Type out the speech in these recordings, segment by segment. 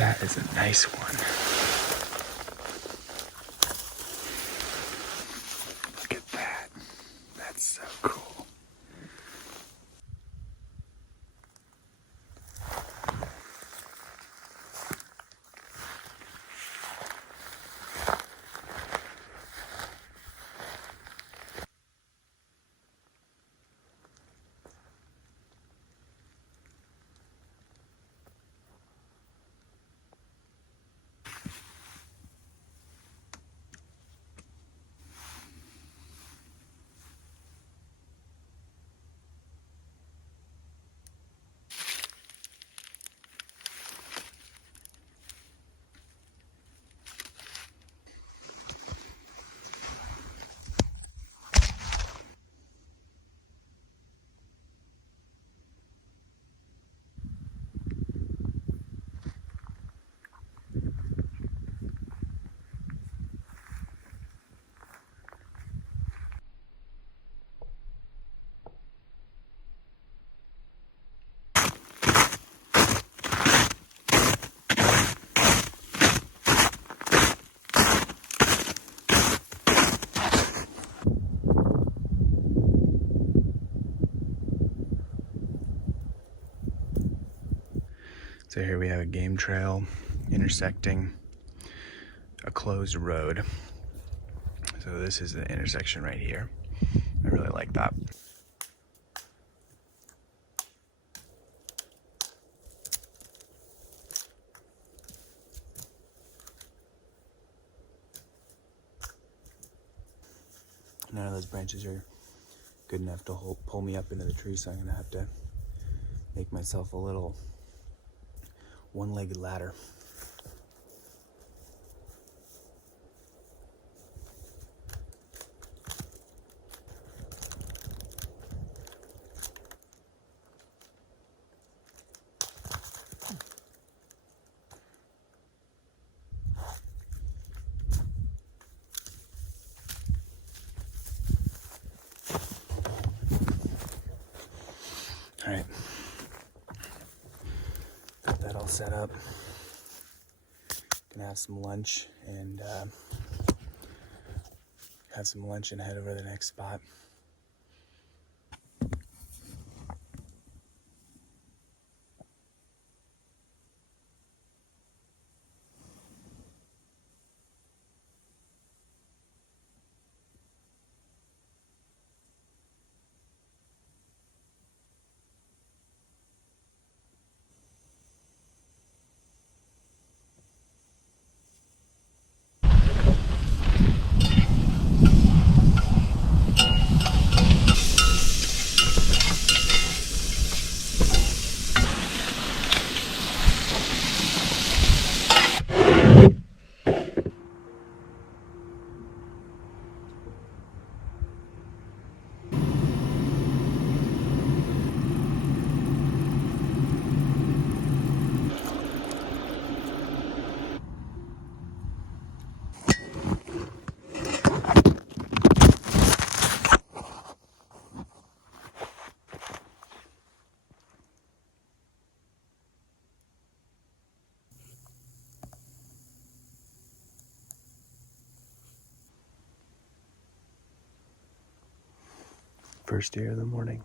That is a nice one. Look at that. That's so cool. So here we have a game trail intersecting a closed road. So this is the intersection right here. I really like that. None of those branches are good enough to pull me up into the tree, so I'm gonna have to make myself a little one-legged ladder. All right, got that all set up. Gonna have some lunch and head over to the next spot. First deer of the morning.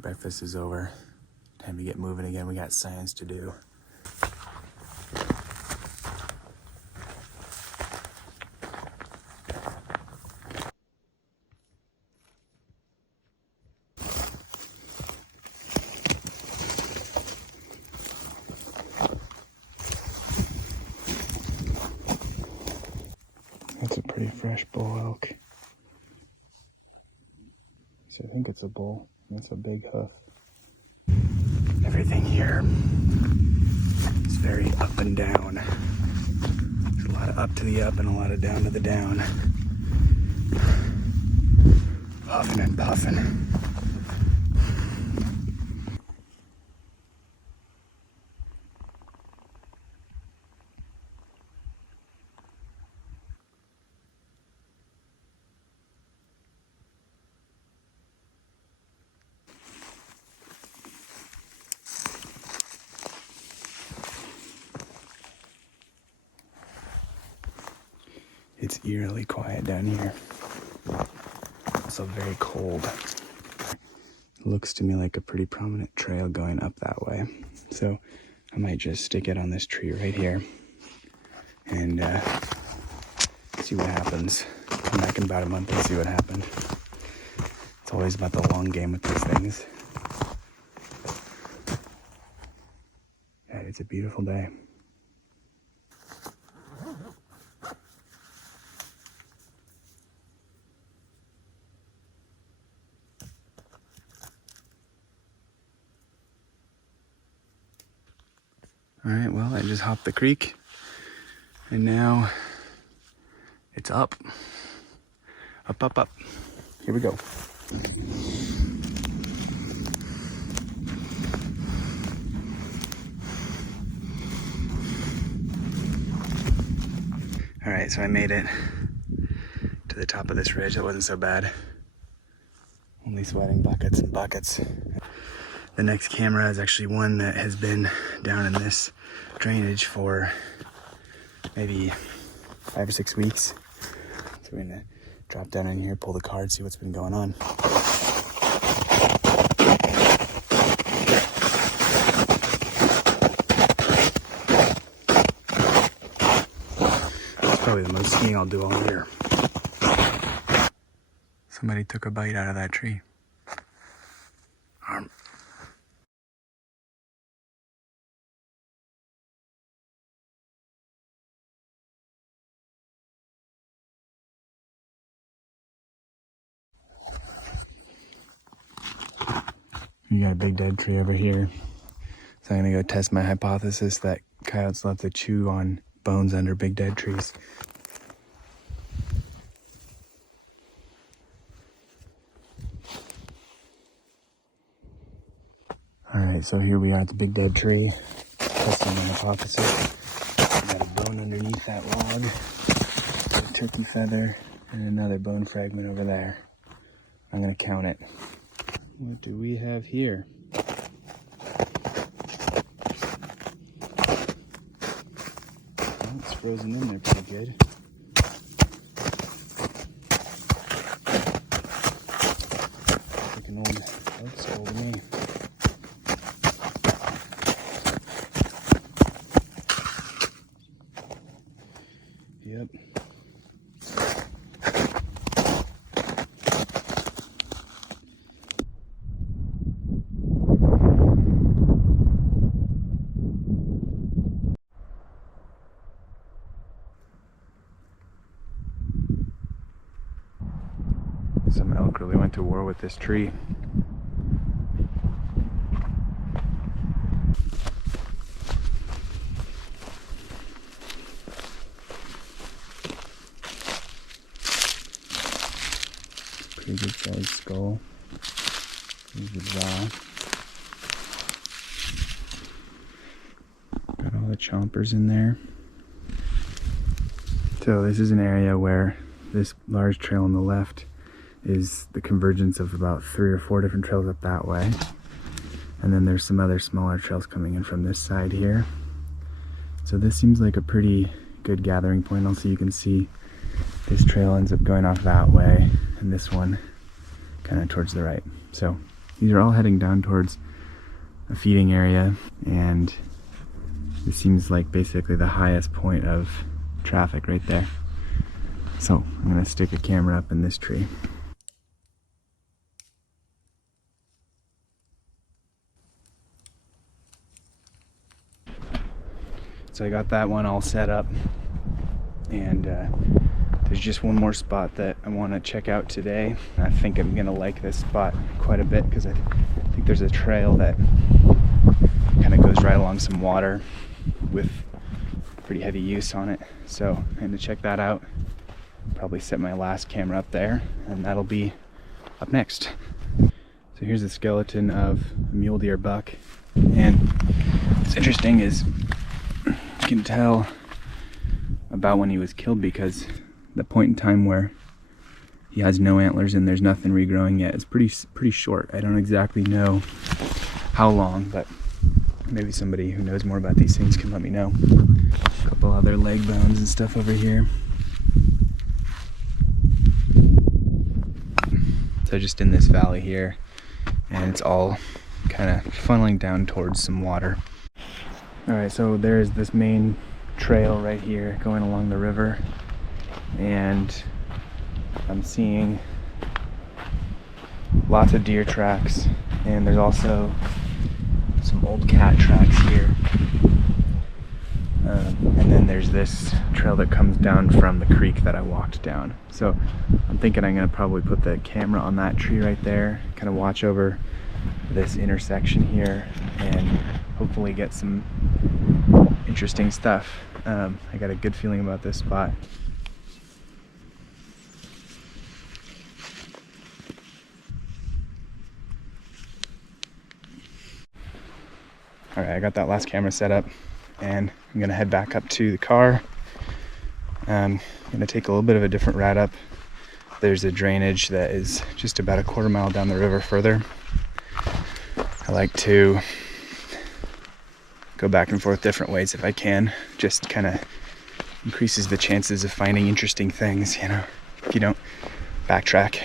breakfast is over. Time to get moving again. We got science to do. That's a pretty fresh bull elk. So I think it's a bull. That's a big hoof. Everything here is very up and down. There's a lot of up to the up and a lot of down to the down. Huffing and puffing. It's eerily quiet down here. Also very cold. It looks to me like a pretty prominent trail going up that way. So I might just stick it on this tree right here and see what happens. Come back in about a month and see what happened. It's always about the long game with these things. Yeah, it's a beautiful day. All right, well, I just hopped the creek and now it's up. Up, up, up. Here we go. All right, so I made it to the top of this ridge. It wasn't so bad. Only sweating buckets and buckets. The next camera is actually one that has been down in this drainage for maybe 5 or 6 weeks. So we're gonna drop down in here, pull the card, see what's been going on. It's probably the most skiing I'll do all year. Somebody took a bite out of that tree. You got a big dead tree over here. So I'm gonna go test my hypothesis that coyotes love to chew on bones under big dead trees. All right, so here we are at the big dead tree, testing my hypothesis. We got a bone underneath that log, a turkey feather, and another bone fragment over there. I'm gonna count it. What do we have here? Well, it's frozen in there pretty good. Like an old elk skull to me. Yep. Some elk really went to war with this tree. Pretty good sized skull. There's the jaw. Got all the chompers in there. So this is an area where this large trail on the left is the convergence of about 3 or 4 different trails up that way. And then there's some other smaller trails coming in from this side here. So this seems like a pretty good gathering point. Also, you can see this trail ends up going off that way, and this one kind of towards the right. So These are all heading down towards a feeding area, and this seems like basically the highest point of traffic right there. So I'm gonna stick a camera up in this tree. So I got that one all set up, and there's just one more spot that I want to check out today. I think I'm gonna like this spot quite a bit because I think there's a trail that kind of goes right along some water with pretty heavy use on it. So I'm going to check that out. Probably set my last camera up there, and that'll be up next. So here's the skeleton of a mule deer buck, and what's interesting is you can tell about when he was killed because the point in time where he has no antlers and there's nothing regrowing yet is pretty short. I don't exactly know how long, but maybe somebody who knows more about these things can let me know. A couple other leg bones and stuff over here. So just in this valley here, and it's all kind of funneling down towards some water. All right, so there's this main trail right here going along the river, and I'm seeing lots of deer tracks, and there's also some old cat tracks here. And then there's this trail that comes down from the creek that I walked down. So I'm thinking I'm gonna probably put the camera on that tree right there, kind of watch over this intersection here, and hopefully get some interesting stuff. I got a good feeling about this spot. All right, I got that last camera set up, and I'm gonna head back up to the car. I'm gonna take a little bit of a different route up. There's a drainage that is just about a quarter mile down the river further. I like to go back and forth different ways if I can. Just kind of increases the chances of finding interesting things, you know, if you don't backtrack.